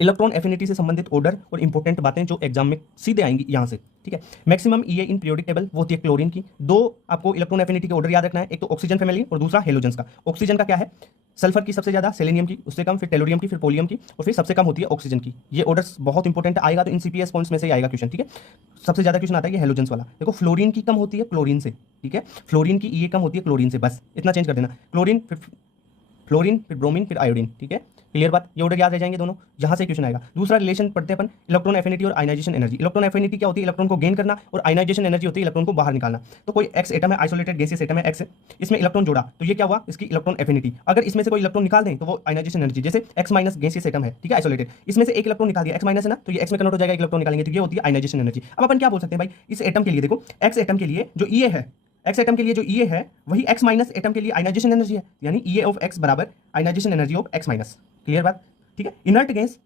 Electron affinity से संबंधित order और इंपॉर्टेंट बातें जो एग्जाम में सीधे आएंगी यहाँ से, ठीक है। Maximum EA in periodic table वो होती है क्लोरीन की। दो आपको इलेक्ट्रॉन एफिनिटी के ऑर्डर याद रखना है, एक तो ऑक्सीजन फैमिली और दूसरा हेलोजेंस का। ऑक्सीजन का क्या है, सल्फर की सबसे ज्यादा, सेलेनियम की उससे कम, फिर टेलोरियम की, फिर पोलियम की, और फिर सबसे कम होती है ऑक्सीजन की। ये ऑर्डर्स बहुत इंपॉर्टेंट आएगा, तो इन सीपीएस पॉइंट्स में से ही आएगा क्वेश्चन, ठीक है। सबसे ज्यादा क्वेश्चन आता है ये हेलोजेंस वाला। देखो फ्लोरीन की कम होती है क्लोरीन से, ठीक है। फ्लोरीन की ईए कम होती है क्लोरीन से, बस इतना चेंज कर देना। क्लोरीन फिर फ्लोरीन फिर ब्रोमीन फिर आयोडीन, ठीक है। क्लियर बात, ये ऑर्डर याद रह जाएंगे दोनों, यहाँ से क्वेश्चन आएगा। दूसरा रिलेशन पढ़ते हैं अपन, इलेक्ट्रॉन एफिनिटी और आयनाइजेशन एनर्जी। इलेक्ट्रॉन एफिनिटी क्या होती है, इलेक्ट्रॉन को गेन करना, और आयनाइजेशन एनर्जी होती है इलेक्ट्रॉन को बाहर निकालना। तो कोई एक्स एटम है, आइसोलेटेड गैसियस एटम है एक्स, इसमें इलेक्ट्रॉन जोड़ा तो ये क्या हुआ, इसकी इलेक्ट्रॉन एफिनिटी। अगर इसमें से कोई इलेक्ट्रॉन निकाल दें तो वो आयनाइजेशन एनर्जी, जैसे एक्स माइनस गैसियस एटम है, ठीक है, आइसोलेटेड, इसमें से एक इलेक्ट्रॉन निकाल दिया, एक्स माइनस है ना, तो ये एक्स में कन्वर्ट हो जाएगा, इलेक्ट्रॉन निकालेंगे, तो ये होती है आयनाइजेशन एनर्जी। अब अपन क्या बोल सकते हैं भाई, इस एटम के लिए देखो, एक्स एटम के लिए जो ईए है, एक्स एटम के लिए जो ईए है वही एक्स माइनस एटम के लिए आयनाइजेशन एनर्जी है, यानी ईए ऑफ एक्स बराबर ionization energy of x minus. Clear बात, ठीक है। Inert gas